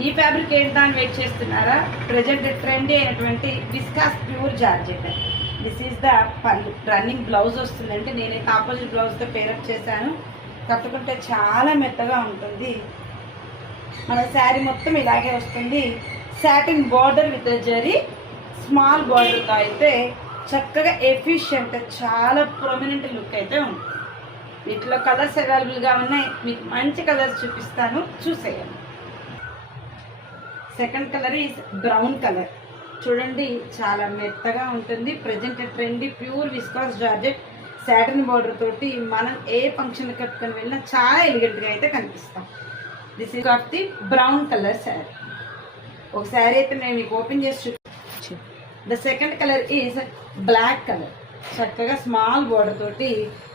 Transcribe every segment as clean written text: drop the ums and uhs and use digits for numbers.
ఈ ఫ్యాబ్రిక్ ఏంటా అని వెయిట్ చేస్తున్నారా? ప్రజెంట్ ట్రెండీ అయినటువంటి viscous pure georgette. This is the పళ్ళు. రన్నింగ్ బ్లౌజ్ వస్తుందంటే నేనైతే ఆపోజిట్ బ్లౌజ్తో పేరప్ చేశాను. కట్టుకుంటే చాలా మెత్తగా ఉంటుంది. మన శారీ మొత్తం ఇలాగే వస్తుంది. Satin border with zari, small బార్డర్తో అయితే చక్కగా ఎఫిషియంట్, చాలా ప్రొమినెంట్ లుక్ అయితే ఉంది. వీటిలో కలర్స్ అవైలబుల్గా ఉన్నాయి. మీకు మంచి కలర్స్ చూపిస్తాను, చూసేయండి. Second colour is brown colour. చూడండి చాలా మెత్తగా ఉంటుంది. Present trendy pure viscous georgette, satin border తోటి మనం ఏ ఫంక్షన్ కట్టుకొని వెళ్ళినా చాలా ఎలిగెంట్గా అయితే కనిపిస్తాం. This is of the brown colour sari. ఒక శారీ అయితే నేను మీకు ఓపెన్ చేసి చూపించు. The second colour is black colour. చక్కగా స్మాల్ బోర్డర్ తోటి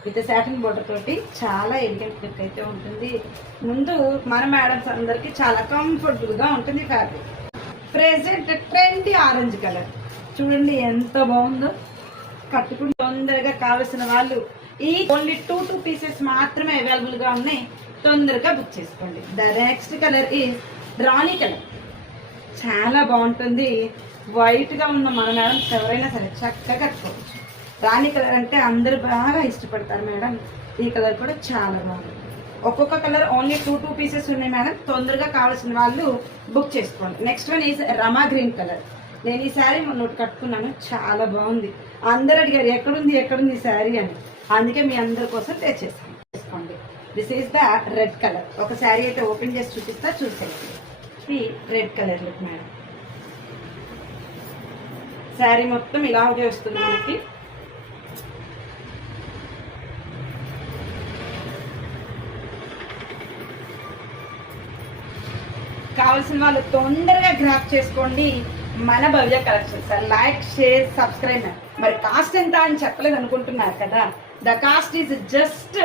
విత్ సాటిన్ బోర్డర్ తోటి చాలా ఎలిగెంట్ లుక్ అయితే ఉంటుంది. ముందు మన మేడమ్స్ అందరికి చాలా కంఫర్టబుల్గా ఉంటుంది fabric. Present trendy orange colour. చూడండి ఎంత బాగుందో. కట్టుకుని తొందరగా కావలసిన వాళ్ళు ఈ ఓన్లీ 2 పీసెస్ మాత్రమే అవైలబుల్గా ఉన్నాయి. తొందరగా బుక్ చేసుకోండి. The next colour is Rani colour. చాలా బాగుంటుంది. వైట్గా ఉన్న మన మేడమ్స్ ఎవరైనా సరే చక్కగా కట్టుకోవచ్చు. రాణి కలర్ అంటే అందరు బాగా ఇష్టపడతారు మేడం. ఈ కలర్ కూడా చాలా బాగుంది. ఒక్కొక్క కలర్ ఓన్లీ 2 పీసెస్ ఉన్నాయి మేడం. తొందరగా కావాల్సిన వాళ్ళు బుక్ చేసుకోండి. Next one is Rama green colour. నేను ఈ శారీ మొన్న కట్టుకున్నాను, చాలా బాగుంది. అందరు అడిగారు ఎక్కడుంది ఈ శారీ అని. అందుకే మీ అందరి కోసం తెచ్చేసాను, తీసుకోండి. This is the red colour. ఒక శారీ అయితే ఓపెన్ చేసి చూపిస్తా, చూసేయండి. ఈ red colour look madam. Sari మొత్తం ఇలాగే వస్తుంది మనకి. కావాల్సిన వాళ్ళు తొందరగా గ్రాప్ చేసుకోండి. మన భవ్య కలెక్షన్స్. Like, share, subscribe. మరి కాస్ట్ ఎంత అని చెప్పలేదు అనుకుంటున్నారు కదా. The cost is just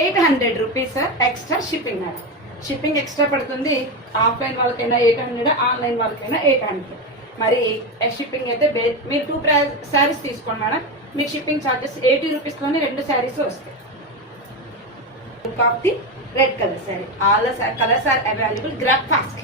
800 rupees extra shipping madam. Shipping extra పడుతుంది. ఆఫ్లైన్ వాళ్ళకైనా 800, ఆన్లైన్ వాళ్ళకైనా 800. మరి షిప్పింగ్ అయితే మీరు 2 శారీస్ తీసుకోండి మేడం. మీకు షిప్పింగ్ ఛార్జెస్ 80 రూపీస్లోనే 2 శారీస్ వస్తాయి. Red colour sari. All colours are available. Grab fast.